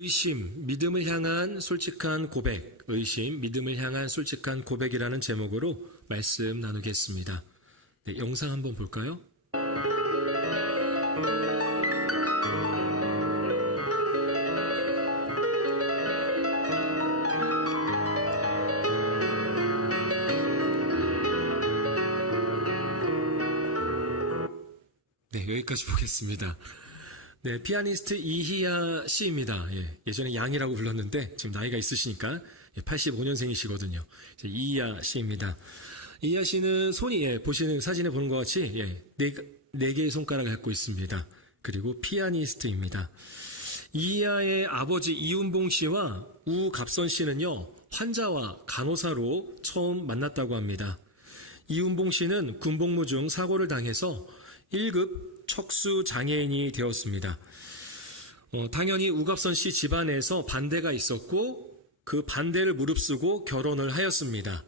의심, 믿음을 향한 솔직한 고백, 의심, 믿음을 향한 솔직한 고백이라는 제목으로 말씀 나누겠습니다. 네, 영상 한번 볼까요? 네, 여기까지 보겠습니다. 네, 피아니스트 이희아 씨입니다. 예전에 양이라고 불렀는데 지금 나이가 있으시니까 85년생이시거든요. 이희아 씨입니다. 이희아 씨는 손이 보시는 사진에 보는 것 같이 네 개의 손가락을 갖고 있습니다. 그리고 피아니스트입니다. 이희아의 아버지 이운봉 씨와 우갑선 씨는요, 환자와 간호사로 처음 만났다고 합니다. 이운봉 씨는 군복무 중 사고를 당해서 1급 척수 장애인이 되었습니다. 당연히 우갑선 씨 집안에서 반대가 있었고 그 반대를 무릅쓰고 결혼을 하였습니다.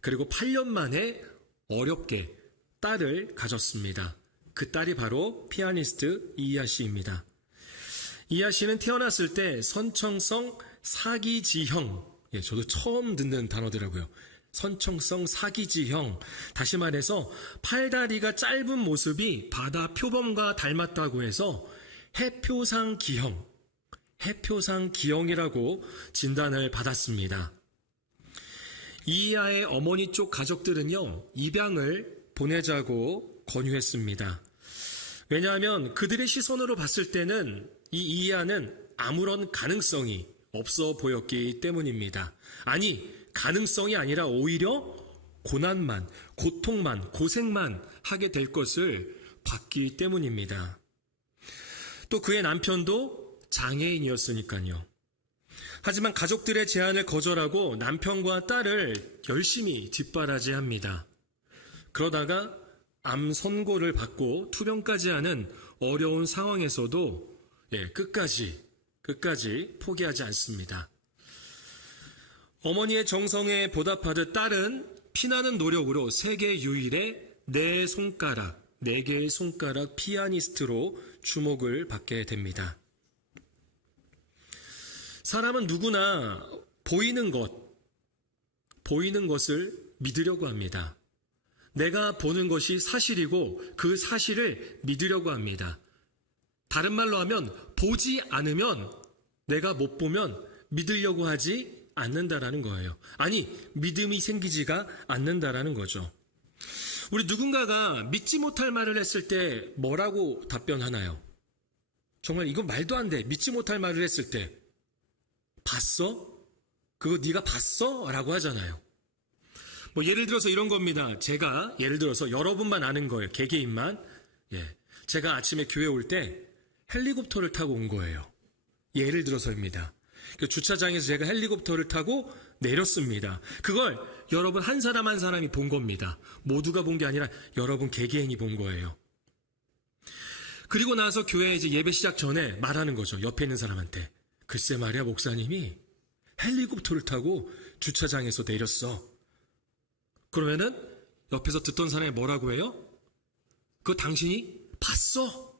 그리고 8년 만에 어렵게 딸을 가졌습니다. 그 딸이 바로 피아니스트 이희아 씨입니다. 이희아 씨는 태어났을 때 선천성 사기지형, 저도 처음 듣는 단어더라고요. 선천성 사기지형, 다시 말해서 팔다리가 짧은 모습이 바다 표범과 닮았다고 해서 해표상기형이라고 진단을 받았습니다. 이희아의 어머니 쪽 가족들은요, 입양을 보내자고 권유했습니다. 왜냐하면 그들의 시선으로 봤을 때는 이 이희아는 아무런 가능성이 없어 보였기 때문입니다. 아니, 가능성이 아니라 오히려 고난만, 고통만, 고생만 하게 될 것을 봤기 때문입니다. 또 그의 남편도 장애인이었으니까요. 하지만 가족들의 제안을 거절하고 남편과 딸을 열심히 뒷바라지합니다. 그러다가 암 선고를 받고 투병까지 하는 어려운 상황에서도 끝까지 포기하지 않습니다. 어머니의 정성에 보답하듯 딸은 피나는 노력으로 세계 유일의 네 개의 손가락 피아니스트로 주목을 받게 됩니다. 사람은 누구나 보이는 것을 믿으려고 합니다. 내가 보는 것이 사실이고 그 사실을 믿으려고 합니다. 다른 말로 하면 보지 않으면, 내가 못 보면 믿으려고 하지 않는다라는 거예요. 아니, 믿음이 생기지가 않는다라는 거죠. 우리 누군가가 믿지 못할 말을 했을 때 뭐라고 답변하나요? 정말 이건 말도 안 돼. 믿지 못할 말을 했을 때 봤어? 그거 네가 봤어? 라고 하잖아요. 예를 들어서 이런 겁니다. 제가 예를 들어서 여러분만 아는 거예요. 개개인만. 제가 아침에 교회 올 때 헬리콥터를 타고 온 거예요. 예를 들어서입니다. 주차장에서 제가 헬리콥터를 타고 내렸습니다. 그걸 여러분 한 사람 한 사람이 본 겁니다. 모두가 본 게 아니라 여러분 개개인이 본 거예요. 그리고 나서 교회 예배 시작 전에 말하는 거죠. 옆에 있는 사람한테. 글쎄 말이야, 목사님이 헬리콥터를 타고 주차장에서 내렸어. 그러면은 옆에서 듣던 사람이 뭐라고 해요? 그거 당신이 봤어?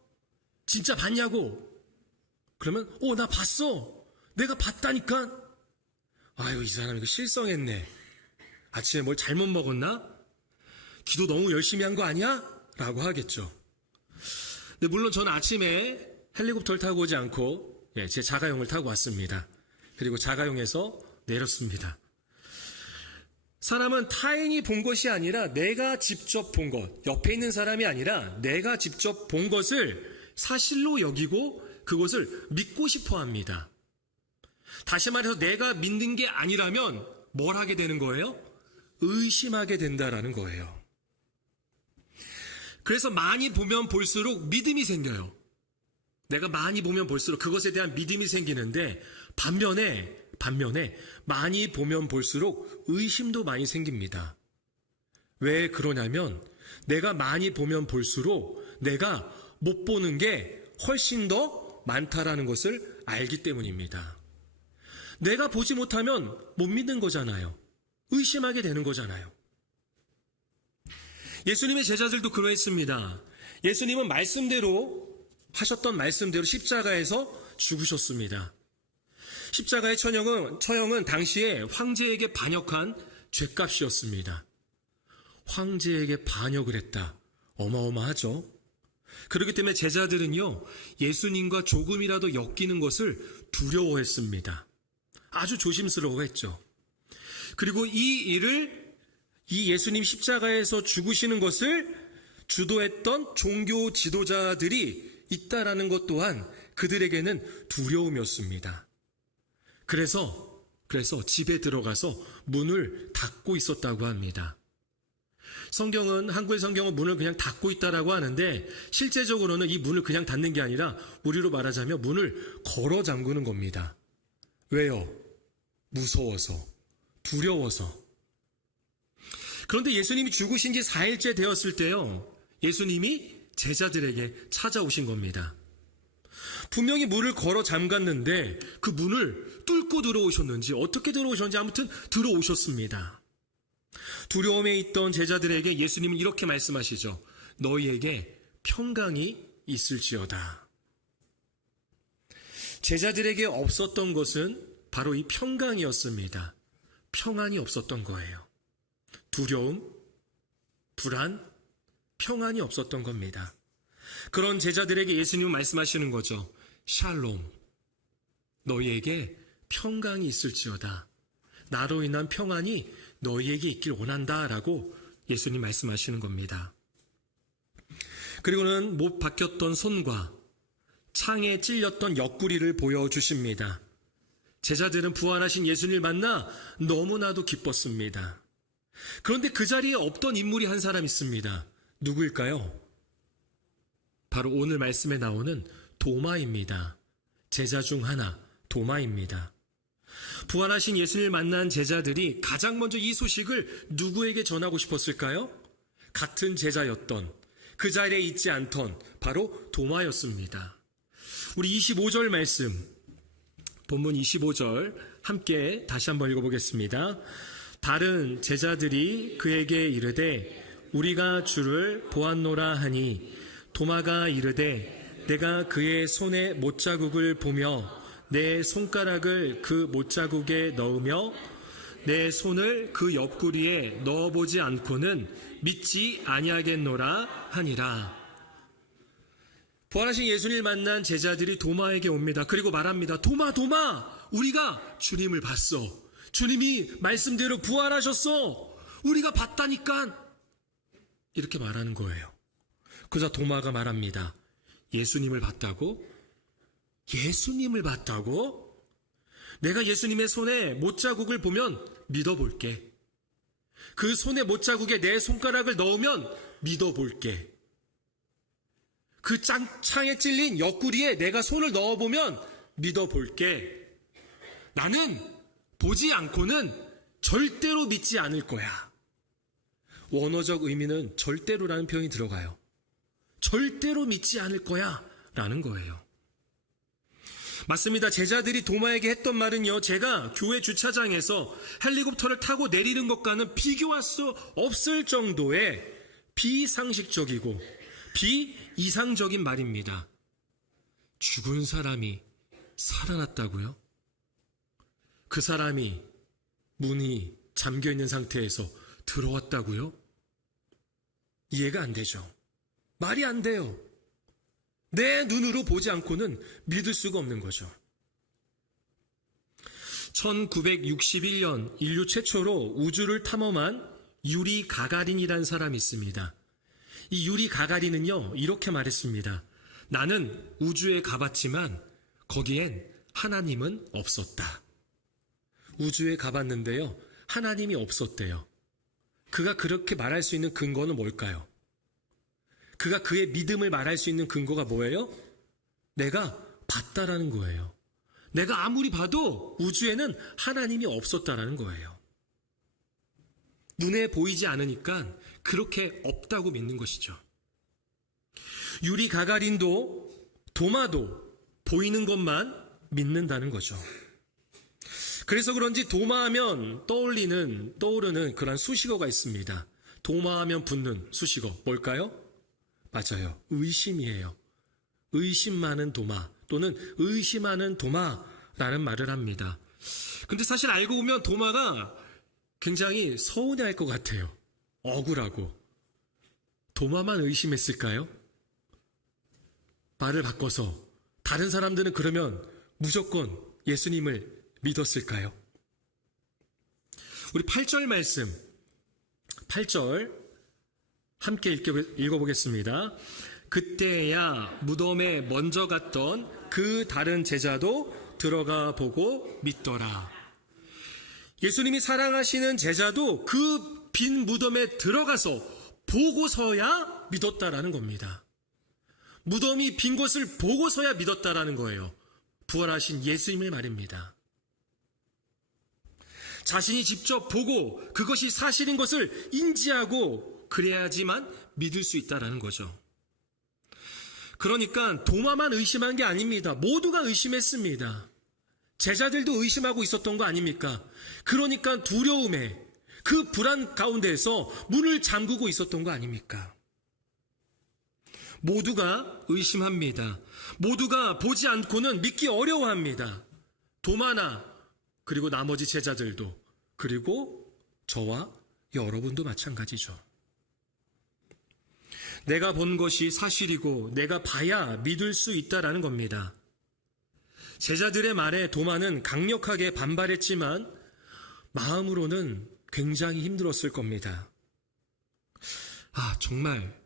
진짜 봤냐고? 그러면 나 봤어. 내가 봤다니까? 아유, 이 사람 이거 실성했네. 아침에 뭘 잘못 먹었나? 기도 너무 열심히 한 거 아니야? 라고 하겠죠. 근데 물론 저는 아침에 헬리콥터를 타고 오지 않고 제 자가용을 타고 왔습니다. 그리고 자가용에서 내렸습니다. 사람은 타인이 본 것이 아니라 내가 직접 본 것, 옆에 있는 사람이 아니라 내가 직접 본 것을 사실로 여기고 그것을 믿고 싶어 합니다. 다시 말해서 내가 믿는 게 아니라면 뭘 하게 되는 거예요? 의심하게 된다라는 거예요. 그래서 많이 보면 볼수록 믿음이 생겨요. 내가 많이 보면 볼수록 그것에 대한 믿음이 생기는데 반면에 많이 보면 볼수록 의심도 많이 생깁니다. 왜 그러냐면 내가 많이 보면 볼수록 내가 못 보는 게 훨씬 더 많다라는 것을 알기 때문입니다. 내가 보지 못하면 못 믿는 거잖아요. 의심하게 되는 거잖아요. 예수님의 제자들도 그러했습니다. 예수님은 하셨던 말씀대로 십자가에서 죽으셨습니다. 십자가의 처형은 당시에 황제에게 반역한 죗값이었습니다. 황제에게 반역을 했다. 어마어마하죠. 그렇기 때문에 제자들은요, 예수님과 조금이라도 엮이는 것을 두려워했습니다. 아주 조심스러워했죠. 그리고 이 예수님 십자가에서 죽으시는 것을 주도했던 종교 지도자들이 있다라는 것 또한 그들에게는 두려움이었습니다. 그래서 집에 들어가서 문을 닫고 있었다고 합니다. 한글 성경은 문을 그냥 닫고 있다라고 하는데, 실제적으로는 이 문을 그냥 닫는 게 아니라 우리로 말하자면 문을 걸어 잠그는 겁니다. 왜요? 무서워서, 두려워서. 그런데 예수님이 죽으신 지 4일째 되었을 때요, 예수님이 제자들에게 찾아오신 겁니다. 분명히 문을 걸어 잠갔는데 그 문을 뚫고 들어오셨는지 어떻게 들어오셨는지 아무튼 들어오셨습니다. 두려움에 있던 제자들에게 예수님은 이렇게 말씀하시죠. 너희에게 평강이 있을지어다. 제자들에게 없었던 것은 바로 이 평강이었습니다. 평안이 없었던 거예요. 두려움, 불안, 평안이 없었던 겁니다. 그런 제자들에게 예수님은 말씀하시는 거죠. 샬롬, 너희에게 평강이 있을지어다. 나로 인한 평안이 너희에게 있길 원한다 라고 예수님 말씀하시는 겁니다. 그리고는 못 박혔던 손과 창에 찔렸던 옆구리를 보여주십니다. 제자들은 부활하신 예수님을 만나 너무나도 기뻤습니다. 그런데 그 자리에 없던 인물이 한 사람 있습니다. 누구일까요? 바로 오늘 말씀에 나오는 도마입니다. 제자 중 하나, 도마입니다. 부활하신 예수님을 만난 제자들이 가장 먼저 이 소식을 누구에게 전하고 싶었을까요? 같은 제자였던, 그 자리에 있지 않던 바로 도마였습니다. 우리 25절 말씀, 본문 25절 함께 다시 한번 읽어보겠습니다. 다른 제자들이 그에게 이르되 우리가 주를 보았노라 하니 도마가 이르되 내가 그의 손에 못자국을 보며 내 손가락을 그 못자국에 넣으며 내 손을 그 옆구리에 넣어보지 않고는 믿지 아니하겠노라 하니라. 부활하신 예수님을 만난 제자들이 도마에게 옵니다. 그리고 말합니다. 도마, 우리가 주님을 봤어. 주님이 말씀대로 부활하셨어. 우리가 봤다니까. 이렇게 말하는 거예요. 그러자 도마가 말합니다. 예수님을 봤다고? 예수님을 봤다고? 내가 예수님의 손에 못자국을 보면 믿어볼게. 그 손에 못자국에 내 손가락을 넣으면 믿어볼게. 그 창에 찔린 옆구리에 내가 손을 넣어보면 믿어볼게. 나는 보지 않고는 절대로 믿지 않을 거야. 원어적 의미는 절대로라는 표현이 들어가요. 절대로 믿지 않을 거야 라는 거예요. 맞습니다. 제자들이 도마에게 했던 말은요, 제가 교회 주차장에서 헬리콥터를 타고 내리는 것과는 비교할 수 없을 정도의 비상식적이고 비이상적인 말입니다. 죽은 사람이 살아났다고요? 그 사람이 문이 잠겨있는 상태에서 들어왔다고요? 이해가 안 되죠. 말이 안 돼요. 내 눈으로 보지 않고는 믿을 수가 없는 거죠. 1961년 인류 최초로 우주를 탐험한 유리 가가린이라는 사람이 있습니다. 이 유리 가가린은요, 이렇게 말했습니다. 나는 우주에 가봤지만 거기엔 하나님은 없었다. 우주에 가봤는데요, 하나님이 없었대요. 그가 그렇게 말할 수 있는 근거는 뭘까요? 그가 그의 믿음을 말할 수 있는 근거가 뭐예요? 내가 봤다라는 거예요. 내가 아무리 봐도 우주에는 하나님이 없었다라는 거예요. 눈에 보이지 않으니까 그렇게 없다고 믿는 것이죠. 유리 가가린도 도마도 보이는 것만 믿는다는 거죠. 그래서 그런지 도마하면 떠오르는 그런 수식어가 있습니다. 도마하면 붙는 수식어 뭘까요? 맞아요. 의심이에요. 의심 많은 도마 또는 의심하는 도마 라는 말을 합니다. 근데 사실 알고 보면 도마가 굉장히 서운해할 것 같아요. 억울하고. 도마만 의심했을까요? 말을 바꿔서 다른 사람들은 그러면 무조건 예수님을 믿었을까요? 우리 8절 말씀, 8절 함께 읽어보겠습니다. 그때야 무덤에 먼저 갔던 그 다른 제자도 들어가 보고 믿더라. 예수님이 사랑하시는 제자도 그 빈 무덤에 들어가서 보고서야 믿었다라는 겁니다. 무덤이 빈 것을 보고서야 믿었다라는 거예요. 부활하신 예수님의 말입니다. 자신이 직접 보고 그것이 사실인 것을 인지하고 그래야지만 믿을 수 있다라는 거죠. 그러니까 도마만 의심한 게 아닙니다. 모두가 의심했습니다. 제자들도 의심하고 있었던 거 아닙니까? 그러니까 두려움에 그 불안 가운데에서 문을 잠그고 있었던 거 아닙니까? 모두가 의심합니다. 모두가 보지 않고는 믿기 어려워합니다. 도마나 그리고 나머지 제자들도, 그리고 저와 여러분도 마찬가지죠. 내가 본 것이 사실이고 내가 봐야 믿을 수 있다라는 겁니다. 제자들의 말에 도마는 강력하게 반발했지만 마음으로는 굉장히 힘들었을 겁니다. 정말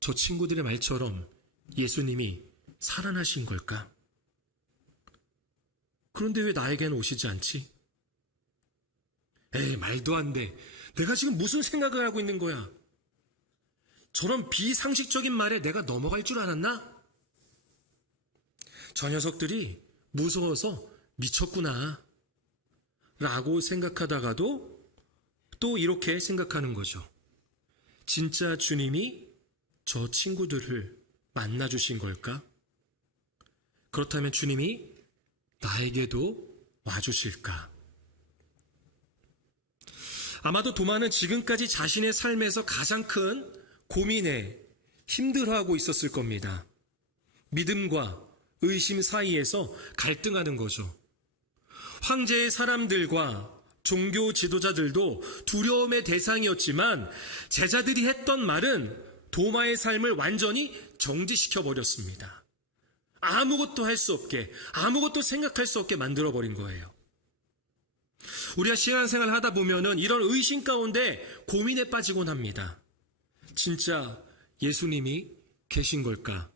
저 친구들의 말처럼 예수님이 살아나신 걸까? 그런데 왜 나에게는 오시지 않지? 말도 안 돼. 내가 지금 무슨 생각을 하고 있는 거야? 저런 비상식적인 말에 내가 넘어갈 줄 알았나? 저 녀석들이 무서워서 미쳤구나 라고 생각하다가도 또 이렇게 생각하는 거죠. 진짜 주님이 저 친구들을 만나주신 걸까? 그렇다면 주님이 나에게도 와주실까? 아마도 도마는 지금까지 자신의 삶에서 가장 큰 고민에 힘들어하고 있었을 겁니다. 믿음과 의심 사이에서 갈등하는 거죠. 황제의 사람들과 종교 지도자들도 두려움의 대상이었지만 제자들이 했던 말은 도마의 삶을 완전히 정지시켜 버렸습니다. 아무것도 할 수 없게, 아무것도 생각할 수 없게 만들어버린 거예요. 우리가 신앙생활 하다 보면은 이런 의심 가운데 고민에 빠지곤 합니다. 진짜 예수님이 계신 걸까?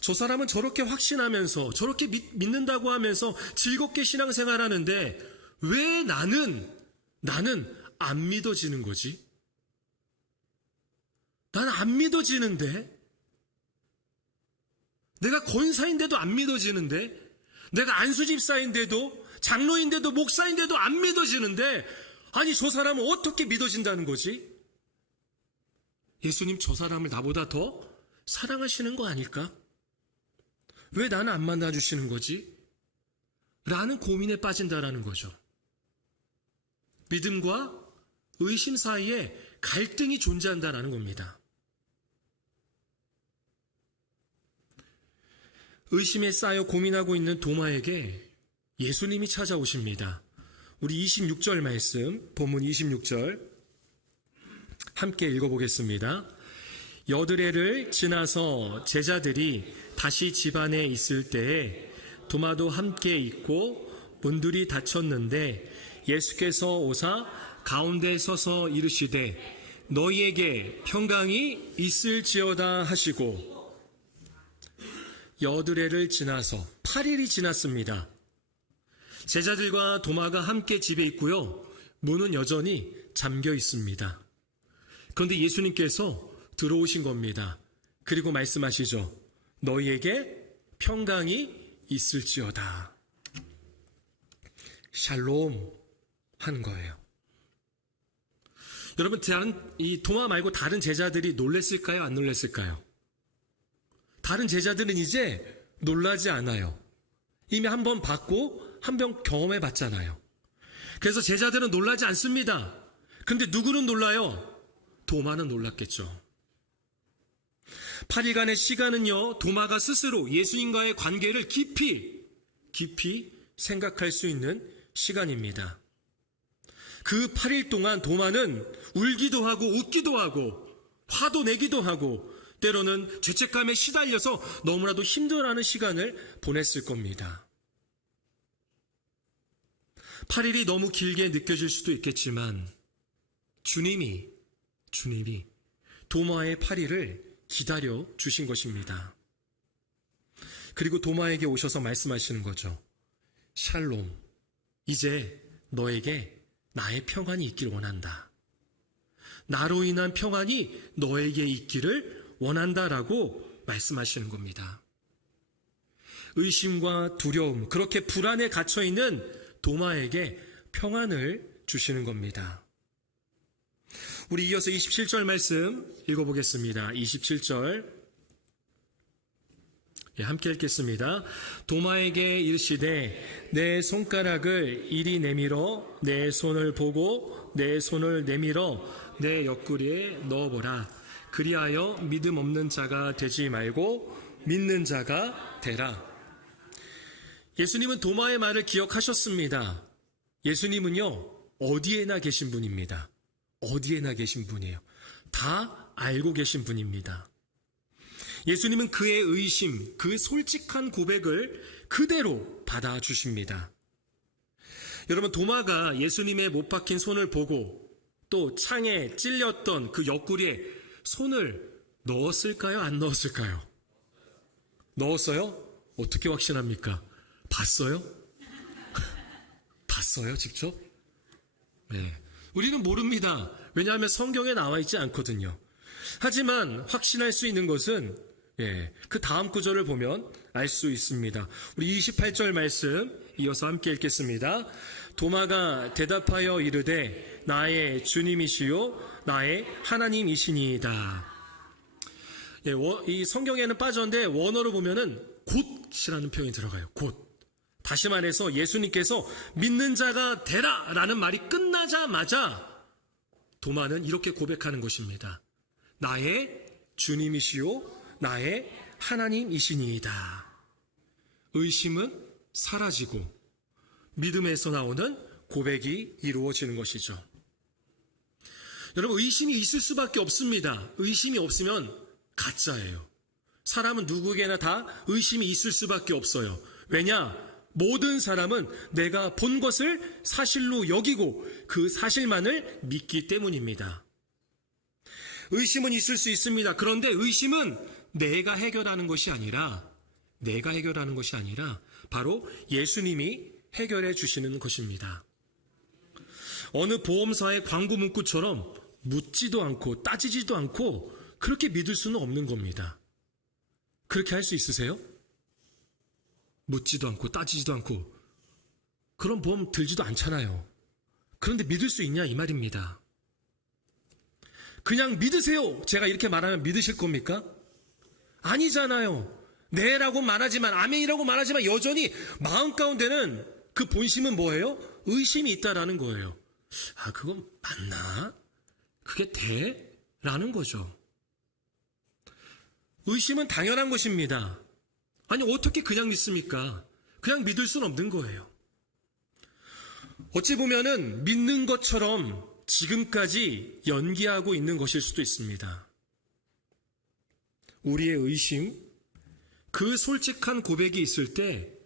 저 사람은 저렇게 확신하면서 저렇게 믿는다고 하면서 즐겁게 신앙생활 하는데 왜 나는 안 믿어지는 거지? 난 안 믿어지는데? 내가 권사인데도 안 믿어지는데? 내가 안수집사인데도, 장로인데도, 목사인데도 안 믿어지는데, 아니 저 사람은 어떻게 믿어진다는 거지? 예수님 저 사람을 나보다 더 사랑하시는 거 아닐까? 왜 나는 안 만나주시는 거지? 라는 고민에 빠진다라는 거죠. 믿음과 의심 사이에 갈등이 존재한다라는 겁니다. 의심에 쌓여 고민하고 있는 도마에게 예수님이 찾아오십니다. 우리 26절 말씀, 본문 26절 함께 읽어보겠습니다. 여드레를 지나서 제자들이 다시 집안에 있을 때에 도마도 함께 있고 문들이 닫혔는데 예수께서 오사 가운데 서서 이르시되 너희에게 평강이 있을지어다 하시고 여드레를 지나서 8일이 지났습니다. 제자들과 도마가 함께 집에 있고요. 문은 여전히 잠겨 있습니다. 그런데 예수님께서 들어오신 겁니다. 그리고 말씀하시죠. 너희에게 평강이 있을지어다. 샬롬 한 거예요. 여러분, 이 도마 말고 다른 제자들이 놀랬을까요? 안 놀랬을까요? 다른 제자들은 이제 놀라지 않아요. 이미 한 번 봤고 한 번 경험해 봤잖아요. 그래서 제자들은 놀라지 않습니다. 근데 누구는 놀라요? 도마는 놀랐겠죠. 8일간의 시간은요, 도마가 스스로 예수님과의 관계를 깊이 생각할 수 있는 시간입니다. 그 8일 동안 도마는 울기도 하고 웃기도 하고 화도 내기도 하고 때로는 죄책감에 시달려서 너무나도 힘들어하는 시간을 보냈을 겁니다. 8일이 너무 길게 느껴질 수도 있겠지만 주님이 도마의 8일을 기다려 주신 것입니다. 그리고 도마에게 오셔서 말씀하시는 거죠. 샬롬, 이제 너에게 나의 평안이 있길 원한다. 나로 인한 평안이 너에게 있기를 원한다라고 말씀하시는 겁니다. 의심과 두려움, 그렇게 불안에 갇혀있는 도마에게 평안을 주시는 겁니다. 우리 이어서 27절 말씀 읽어보겠습니다. 27절 함께 읽겠습니다. 도마에게 이르시되 내 손가락을 이리 내밀어 내 손을 보고 내 손을 내밀어 내 옆구리에 넣어보라. 그리하여 믿음 없는 자가 되지 말고 믿는 자가 되라. 예수님은 도마의 말을 기억하셨습니다. 예수님은요, 어디에나 계신 분입니다. 어디에나 계신 분이에요. 다 알고 계신 분입니다. 예수님은 그의 의심, 그 솔직한 고백을 그대로 받아주십니다. 여러분, 도마가 예수님의 못 박힌 손을 보고 또 창에 찔렸던 그 옆구리에 손을 넣었을까요? 안 넣었을까요? 넣었어요? 어떻게 확신합니까? 봤어요? 봤어요, 직접? 네. 우리는 모릅니다. 왜냐하면 성경에 나와 있지 않거든요. 하지만 확신할 수 있는 것은 그 다음 구절을 보면 알 수 있습니다. 우리 28절 말씀 이어서 함께 읽겠습니다. 도마가 대답하여 이르되 나의 주님이시요 나의 하나님이시니이다. 이 성경에는 빠졌는데 원어로 보면은 곧이라는 표현이 들어가요. 곧. 다시 말해서 예수님께서 믿는 자가 되라 라는 말이 끝나자마자 도마는 이렇게 고백하는 것입니다. 나의 주님이시요 나의 하나님이시니이다. 의심은 사라지고 믿음에서 나오는 고백이 이루어지는 것이죠. 여러분, 의심이 있을 수밖에 없습니다. 의심이 없으면 가짜예요. 사람은 누구에게나 다 의심이 있을 수밖에 없어요. 왜냐? 모든 사람은 내가 본 것을 사실로 여기고 그 사실만을 믿기 때문입니다. 의심은 있을 수 있습니다. 그런데 의심은 내가 해결하는 것이 아니라 바로 예수님이 해결해 주시는 것입니다. 어느 보험사의 광고 문구처럼 묻지도 않고 따지지도 않고 그렇게 믿을 수는 없는 겁니다. 그렇게 할 수 있으세요? 묻지도 않고 따지지도 않고 그런 보험 들지도 않잖아요. 그런데 믿을 수 있냐 이 말입니다. 그냥 믿으세요. 제가 이렇게 말하면 믿으실 겁니까? 아니잖아요. 네라고 말하지만 아멘이라고 말하지만 여전히 마음 가운데는 그 본심은 뭐예요? 의심이 있다라는 거예요. 아, 그건 맞나? 그게 돼? 라는 거죠. 의심은 당연한 것입니다. 아니, 어떻게 그냥 믿습니까? 그냥 믿을 수는 없는 거예요. 어찌 보면은 믿는 것처럼 지금까지 연기하고 있는 것일 수도 있습니다. 우리의 의심, 그 솔직한 고백이 있을 때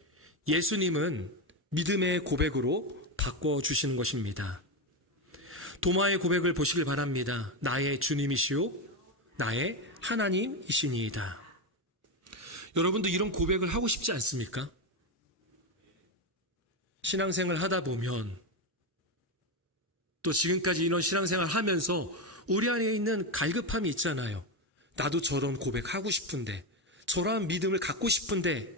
예수님은 믿음의 고백으로 바꿔주시는 것입니다. 도마의 고백을 보시길 바랍니다. 나의 주님이시오, 나의 하나님이시니이다. 여러분도 이런 고백을 하고 싶지 않습니까? 신앙생활 하다 보면 또 지금까지 이런 신앙생활 하면서 우리 안에 있는 갈급함이 있잖아요. 나도 저런 고백하고 싶은데, 저러한 믿음을 갖고 싶은데,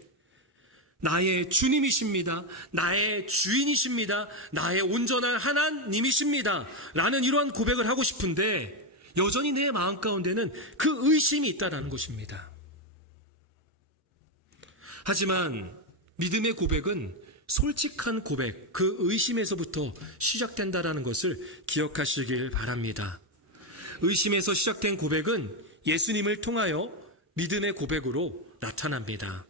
나의 주님이십니다. 나의 주인이십니다. 나의 온전한 하나님이십니다. 라는 이러한 고백을 하고 싶은데 여전히 내 마음 가운데는 그 의심이 있다는 것입니다. 하지만 믿음의 고백은 솔직한 고백, 그 의심에서부터 시작된다는 것을 기억하시길 바랍니다. 의심에서 시작된 고백은 예수님을 통하여 믿음의 고백으로 나타납니다.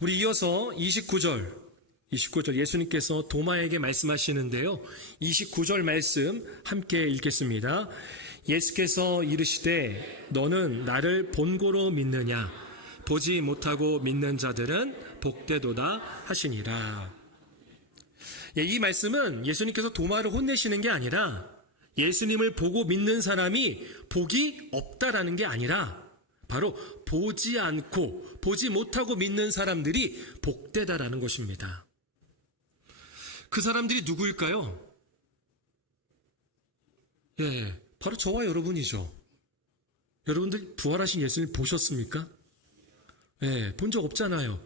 우리 이어서 29절 예수님께서 도마에게 말씀하시는데요. 29절 말씀 함께 읽겠습니다. 예수께서 이르시되 너는 나를 본고로 믿느냐? 보지 못하고 믿는 자들은 복되도다 하시니라. 이 말씀은 예수님께서 도마를 혼내시는 게 아니라 예수님을 보고 믿는 사람이 복이 없다라는 게 아니라 바로 보지 않고 보지 못하고 믿는 사람들이 복되다라는 것입니다. 그 사람들이 누구일까요? 바로 저와 여러분이죠. 여러분들 부활하신 예수님 보셨습니까? 본 적 없잖아요.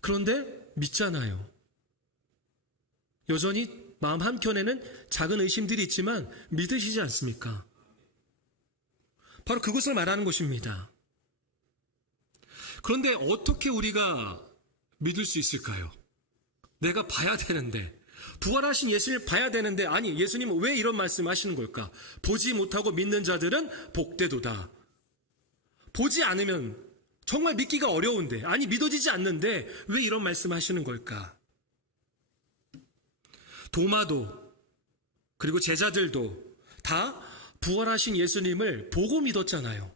그런데 믿잖아요. 여전히 마음 한켠에는 작은 의심들이 있지만 믿으시지 않습니까? 바로 그것을 말하는 것입니다. 그런데 어떻게 우리가 믿을 수 있을까요? 내가 봐야 되는데, 부활하신 예수님을 봐야 되는데, 아니 예수님은 왜 이런 말씀을 하시는 걸까? 보지 못하고 믿는 자들은 복되도다. 보지 않으면 정말 믿기가 어려운데, 아니 믿어지지 않는데 왜 이런 말씀을 하시는 걸까? 도마도 그리고 제자들도 다 부활하신 예수님을 보고 믿었잖아요.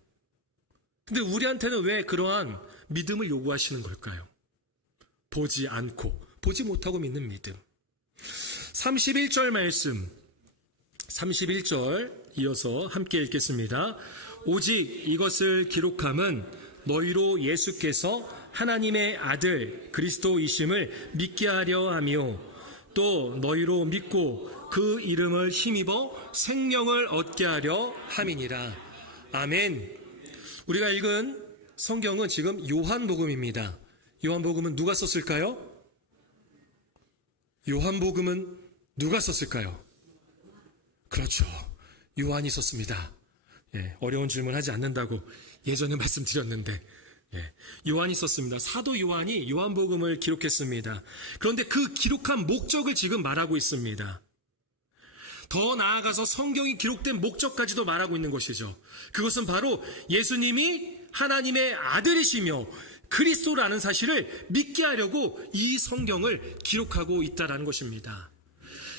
근데 우리한테는 왜 그러한 믿음을 요구하시는 걸까요? 보지 않고 보지 못하고 믿는 믿음. 31절 말씀 31절 이어서 함께 읽겠습니다. 오직 이것을 기록함은 너희로 예수께서 하나님의 아들 그리스도이심을 믿게 하려 하며 또 너희로 믿고 그 이름을 힘입어 생명을 얻게 하려 함이니라. 아멘. 우리가 읽은 성경은 지금 요한복음입니다. 요한복음은 누가 썼을까요? 요한복음은 누가 썼을까요? 그렇죠. 요한이 썼습니다. 어려운 질문 하지 않는다고 예전에 말씀드렸는데 요한이 썼습니다. 사도 요한이 요한복음을 기록했습니다. 그런데 그 기록한 목적을 지금 말하고 있습니다. 더 나아가서 성경이 기록된 목적까지도 말하고 있는 것이죠. 그것은 바로 예수님이 하나님의 아들이시며 그리스도라는 사실을 믿게 하려고 이 성경을 기록하고 있다는 것입니다.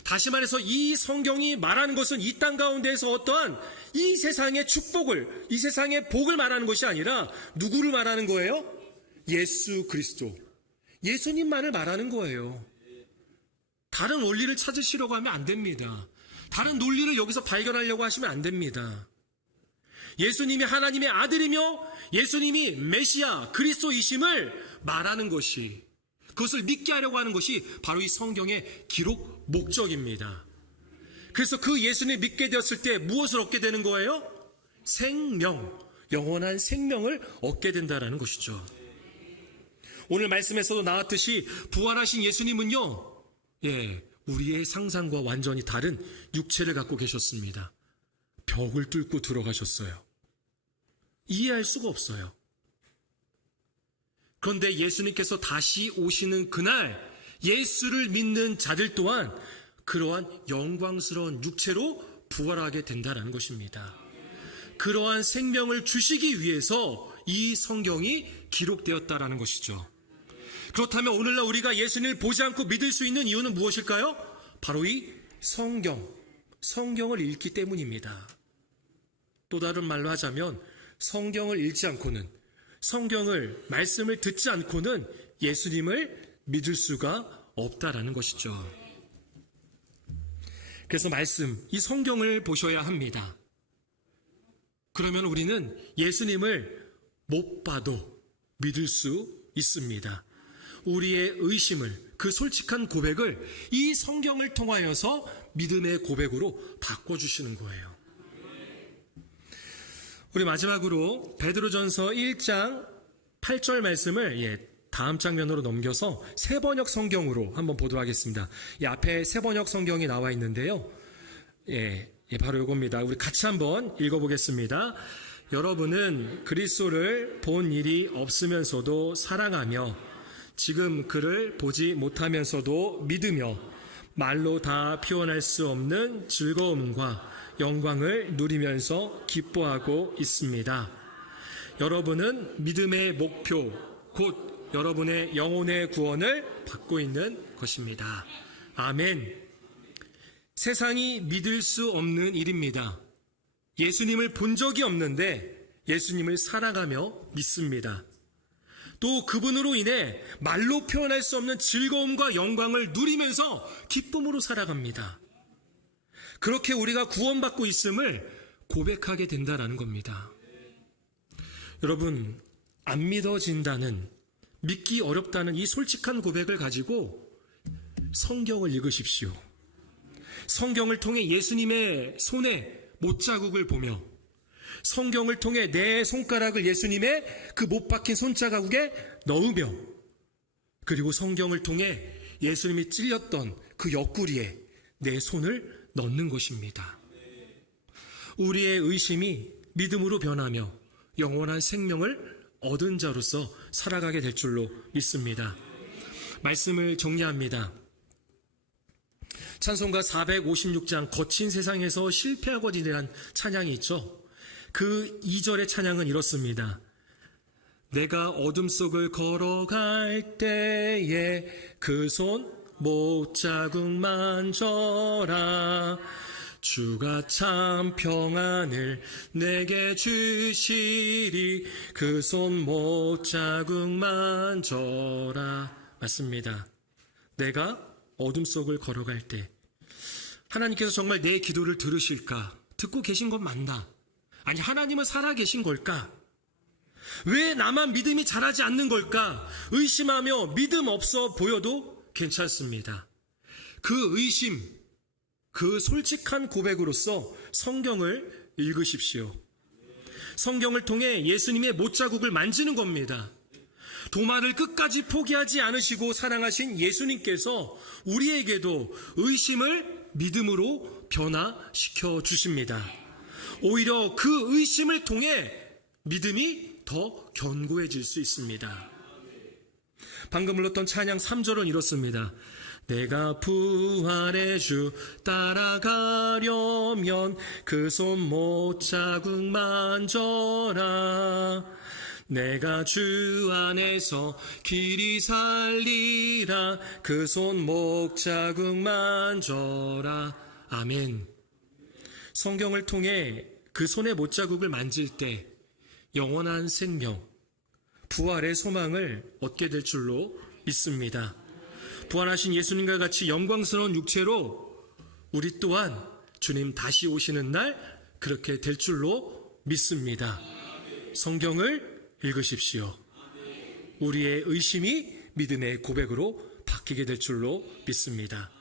다시 말해서 이 성경이 말하는 것은 이 땅 가운데에서 어떠한 이 세상의 축복을, 이 세상의 복을 말하는 것이 아니라 누구를 말하는 거예요? 예수 그리스도, 예수님만을 말하는 거예요. 다른 원리를 찾으시려고 하면 안 됩니다. 다른 논리를 여기서 발견하려고 하시면 안 됩니다. 예수님이 하나님의 아들이며 예수님이 메시아 그리스도이심을 말하는 것이, 그것을 믿게 하려고 하는 것이 바로 이 성경의 기록 목적입니다. 그래서 그 예수님 믿게 되었을 때 무엇을 얻게 되는 거예요? 생명, 영원한 생명을 얻게 된다는 것이죠. 오늘 말씀에서도 나왔듯이 부활하신 예수님은요, 우리의 상상과 완전히 다른 육체를 갖고 계셨습니다. 벽을 뚫고 들어가셨어요. 이해할 수가 없어요. 그런데 예수님께서 다시 오시는 그날 예수를 믿는 자들 또한 그러한 영광스러운 육체로 부활하게 된다는 것입니다. 그러한 생명을 주시기 위해서 이 성경이 기록되었다라는 것이죠. 그렇다면 오늘날 우리가 예수님을 보지 않고 믿을 수 있는 이유는 무엇일까요? 바로 이 성경을 읽기 때문입니다. 또 다른 말로 하자면 성경을 읽지 않고는, 성경을, 말씀을 듣지 않고는 예수님을 믿을 수가 없다라는 것이죠. 그래서 말씀, 이 성경을 보셔야 합니다. 그러면 우리는 예수님을 못 봐도 믿을 수 있습니다. 우리의 의심을, 그 솔직한 고백을 이 성경을 통하여서 믿음의 고백으로 바꿔주시는 거예요. 우리 마지막으로 베드로전서 1장 8절 말씀을 다음 장면으로 넘겨서 세번역 성경으로 한번 보도록 하겠습니다. 이 앞에 세번역 성경이 나와 있는데요. 바로 이겁니다. 우리 같이 한번 읽어보겠습니다. 여러분은 그리스도를 본 일이 없으면서도 사랑하며 지금 그를 보지 못하면서도 믿으며 말로 다 표현할 수 없는 즐거움과 영광을 누리면서 기뻐하고 있습니다. 여러분은 믿음의 목표, 곧 여러분의 영혼의 구원을 받고 있는 것입니다. 아멘. 세상이 믿을 수 없는 일입니다. 예수님을 본 적이 없는데 예수님을 살아가며 믿습니다. 또 그분으로 인해 말로 표현할 수 없는 즐거움과 영광을 누리면서 기쁨으로 살아갑니다. 그렇게 우리가 구원받고 있음을 고백하게 된다는 겁니다. 여러분, 안 믿어진다는, 믿기 어렵다는 이 솔직한 고백을 가지고 성경을 읽으십시오. 성경을 통해 예수님의 손에 못자국을 보며, 성경을 통해 내 손가락을 예수님의 그 못 박힌 손자국에 넣으며, 그리고 성경을 통해 예수님이 찔렸던 그 옆구리에 내 손을 넣는 것입니다. 우리의 의심이 믿음으로 변하며 영원한 생명을 얻은 자로서 살아가게 될 줄로 믿습니다. 말씀을 정리합니다. 찬송가 456장 거친 세상에서 실패하거니라는 찬양이 있죠. 그 2절의 찬양은 이렇습니다. 내가 어둠 속을 걸어갈 때에 그 손 못자국 만져라. 주가 참 평안을 내게 주시리. 그 손 못자국 만져라. 맞습니다. 내가 어둠 속을 걸어갈 때 하나님께서 정말 내 기도를 들으실까? 듣고 계신 건 맞나? 아니, 하나님은 살아계신 걸까? 왜 나만 믿음이 자라지 않는 걸까? 의심하며 믿음 없어 보여도 괜찮습니다. 그 의심, 그 솔직한 고백으로서 성경을 읽으십시오. 성경을 통해 예수님의 못자국을 만지는 겁니다. 도마를 끝까지 포기하지 않으시고 사랑하신 예수님께서 우리에게도 의심을 믿음으로 변화시켜 주십니다. 오히려 그 의심을 통해 믿음이 더 견고해질 수 있습니다. 방금 불렀던 찬양 3절은 이렇습니다. 내가 부활의 주 따라가려면 그 손 못자국 만져라. 내가 주 안에서 길이 살리라. 그 손 목자국 만져라. 아멘. 성경을 통해 그 손의 못자국을 만질 때 영원한 생명, 부활의 소망을 얻게 될 줄로 믿습니다. 부활하신 예수님과 같이 영광스러운 육체로 우리 또한 주님 다시 오시는 날 그렇게 될 줄로 믿습니다. 성경을 읽으십시오. 우리의 의심이 믿음의 고백으로 바뀌게 될 줄로 믿습니다.